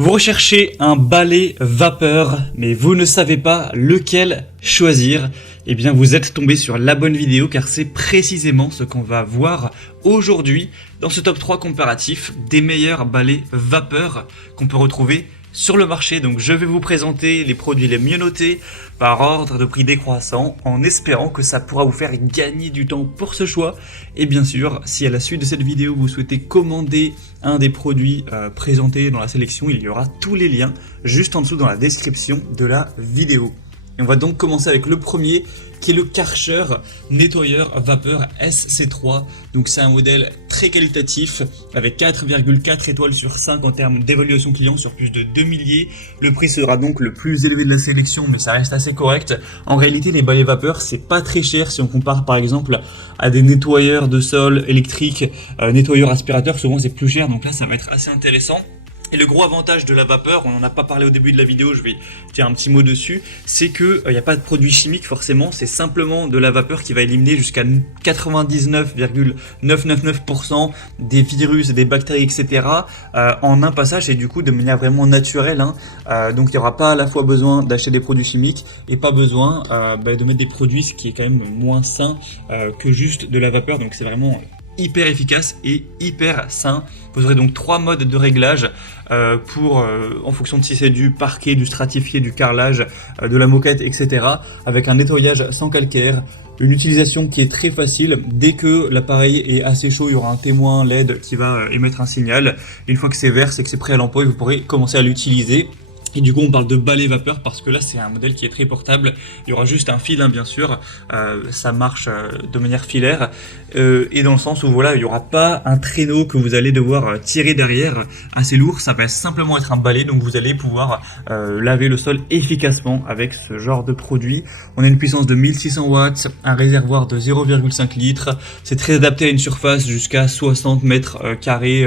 Vous recherchez un balai vapeur, mais vous ne savez pas lequel choisir. Eh bien, vous êtes tombé sur la bonne vidéo car c'est précisément ce qu'on va voir aujourd'hui dans ce top 3 comparatif des meilleurs balais vapeur qu'on peut retrouver sur le marché. Donc je vais vous présenter les produits les mieux notés par ordre de prix décroissant en espérant que ça pourra vous faire gagner du temps pour ce choix. Et bien sûr, si à la suite de cette vidéo vous souhaitez commander un des produits présentés dans la sélection, il y aura tous les liens juste en dessous dans la description de la vidéo. Et on va donc commencer avec le premier qui est le Karcher nettoyeur vapeur SC3. Donc c'est un modèle très qualitatif avec 4,4 étoiles sur 5 en termes d'évaluation client sur plus de 2 milliers. Le prix sera donc le plus élevé de la sélection, mais ça reste assez correct. En réalité, les balais vapeur, c'est pas très cher si on compare par exemple à des nettoyeurs de sol électriques, nettoyeurs aspirateurs, souvent c'est plus cher, donc là ça va être assez intéressant. Et le gros avantage de la vapeur, on n'en a pas parlé au début de la vidéo, je vais dire un petit mot dessus, c'est qu'il n'y a pas de produits chimiques forcément, c'est simplement de la vapeur qui va éliminer jusqu'à 99,999% des virus, des bactéries, etc. En un passage et du coup de manière vraiment naturelle. Donc il n'y aura pas à la fois besoin d'acheter des produits chimiques et pas besoin de mettre des produits, ce qui est quand même moins sain que juste de la vapeur, donc c'est vraiment hyper efficace et hyper sain. Vous aurez donc 3 modes de réglage en fonction de si c'est du parquet, du stratifié, du carrelage, de la moquette, etc. Avec un nettoyage sans calcaire, une utilisation qui est très facile. Dès que l'appareil est assez chaud, il y aura un témoin LED qui va émettre un signal. Une fois que c'est vert, c'est que c'est prêt à l'emploi et vous pourrez commencer à l'utiliser. Et du coup on parle de balai vapeur parce que là c'est un modèle qui est très portable, il y aura juste un fil bien sûr, ça marche de manière filaire et dans le sens où voilà il n'y aura pas un traîneau que vous allez devoir tirer derrière assez lourd, ça va simplement être un balai, donc vous allez pouvoir laver le sol efficacement avec ce genre de produit. On a une puissance de 1600 watts, un réservoir de 0,5 litres, c'est très adapté à une surface jusqu'à 60 mètres carrés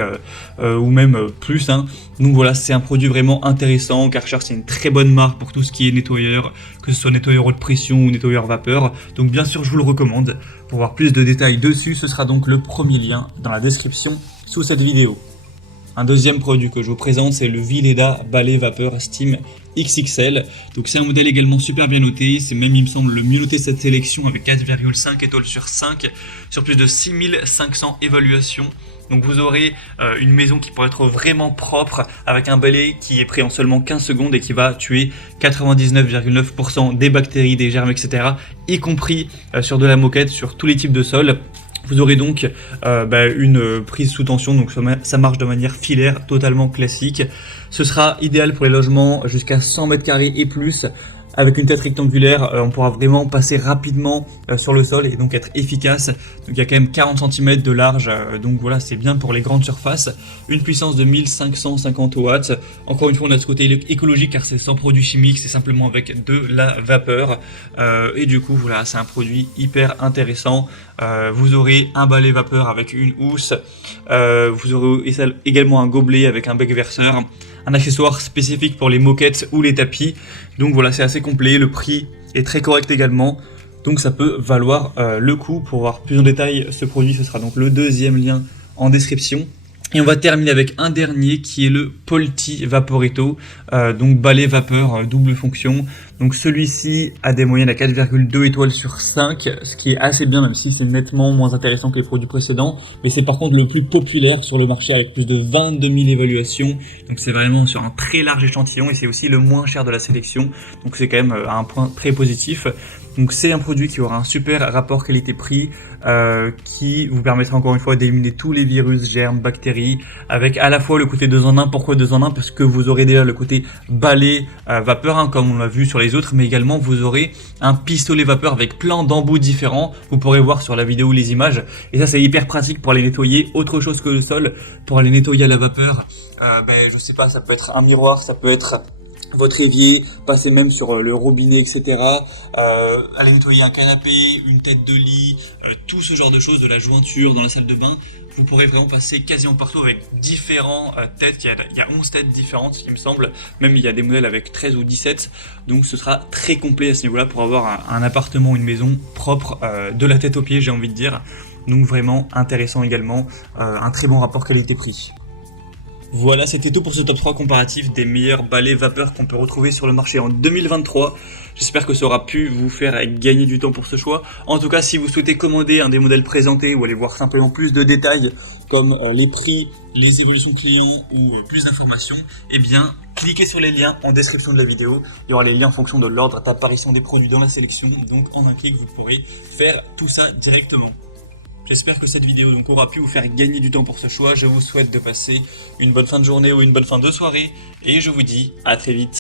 ou même plus. Donc voilà, c'est un produit vraiment intéressant. Karcher, c'est une très bonne marque pour tout ce qui est nettoyeur, que ce soit nettoyeur haute pression ou nettoyeur vapeur. Donc bien sûr, je vous le recommande. Pour voir plus de détails dessus, ce sera donc le premier lien dans la description sous cette vidéo. Un deuxième produit que je vous présente, c'est le Vileda balai vapeur Steam XXL. Donc c'est un modèle également super bien noté, c'est même il me semble le mieux noté de cette sélection avec 4,5 étoiles sur 5 sur plus de 6500 évaluations. Donc vous aurez une maison qui pourrait être vraiment propre avec un balai qui est prêt en seulement 15 secondes et qui va tuer 99,9% des bactéries, des germes, etc. y compris sur de la moquette, sur tous les types de sols. Vous aurez donc une prise sous tension, donc ça marche de manière filaire, totalement classique. Ce sera idéal pour les logements jusqu'à 100 mètres carrés et plus. Avec une tête rectangulaire, on pourra vraiment passer rapidement sur le sol et donc être efficace. Donc il y a quand même 40 cm de large, donc voilà, c'est bien pour les grandes surfaces. Une puissance de 1550 watts. Encore une fois, on a ce côté écologique car c'est sans produits chimiques, c'est simplement avec de la vapeur. Et du coup, voilà, c'est un produit hyper intéressant. Vous aurez un balai vapeur avec une housse. Vous aurez également un gobelet avec un bec verseur. Un accessoire spécifique pour les moquettes ou les tapis. Donc voilà, c'est assez complet, le prix est très correct également. Donc ça peut valoir le coup. Pour voir plus en détail ce produit, ce sera donc le deuxième lien en description. Et on va terminer avec un dernier qui est le Polti Vaporetto, donc balai vapeur double fonction. Donc celui-ci a des moyennes à 4,2 étoiles sur 5, ce qui est assez bien même si c'est nettement moins intéressant que les produits précédents. Mais c'est par contre le plus populaire sur le marché avec plus de 22 000 évaluations. Donc c'est vraiment sur un très large échantillon et c'est aussi le moins cher de la sélection. Donc c'est quand même un point très positif. Donc c'est un produit qui aura un super rapport qualité-prix qui vous permettra encore une fois d'éliminer tous les virus, germes, bactéries avec à la fois le côté 2 en 1. Pourquoi 2 en 1? Parce que vous aurez déjà le côté balai vapeur comme on l'a vu sur les autres, mais également vous aurez un pistolet vapeur avec plein d'embouts différents. Vous pourrez voir sur la vidéo les images et ça c'est hyper pratique pour aller nettoyer autre chose que le sol, pour aller nettoyer à la vapeur. Je sais pas, ça peut être un miroir, ça peut être votre évier, passer même sur le robinet, etc. Aller nettoyer un canapé, une tête de lit, tout ce genre de choses, de la jointure dans la salle de bain. Vous pourrez vraiment passer quasiment partout avec différentes têtes. Il y a 11 têtes différentes, il me semble. Même il y a des modèles avec 13 ou 17. Donc ce sera très complet à ce niveau-là pour avoir un appartement, une maison propre de la tête aux pieds, j'ai envie de dire. Donc vraiment intéressant également, un très bon rapport qualité-prix. Voilà, c'était tout pour ce top 3 comparatif des meilleurs balais vapeur qu'on peut retrouver sur le marché en 2023. J'espère que ça aura pu vous faire gagner du temps pour ce choix. En tout cas, si vous souhaitez commander un des modèles présentés ou aller voir simplement plus de détails comme les prix, les évolutions clients ou plus d'informations, eh bien, cliquez sur les liens en description de la vidéo. Il y aura les liens en fonction de l'ordre d'apparition des produits dans la sélection. Donc, en un clic, vous pourrez faire tout ça directement. J'espère que cette vidéo donc aura pu vous faire gagner du temps pour ce choix. Je vous souhaite de passer une bonne fin de journée ou une bonne fin de soirée. Et je vous dis à très vite.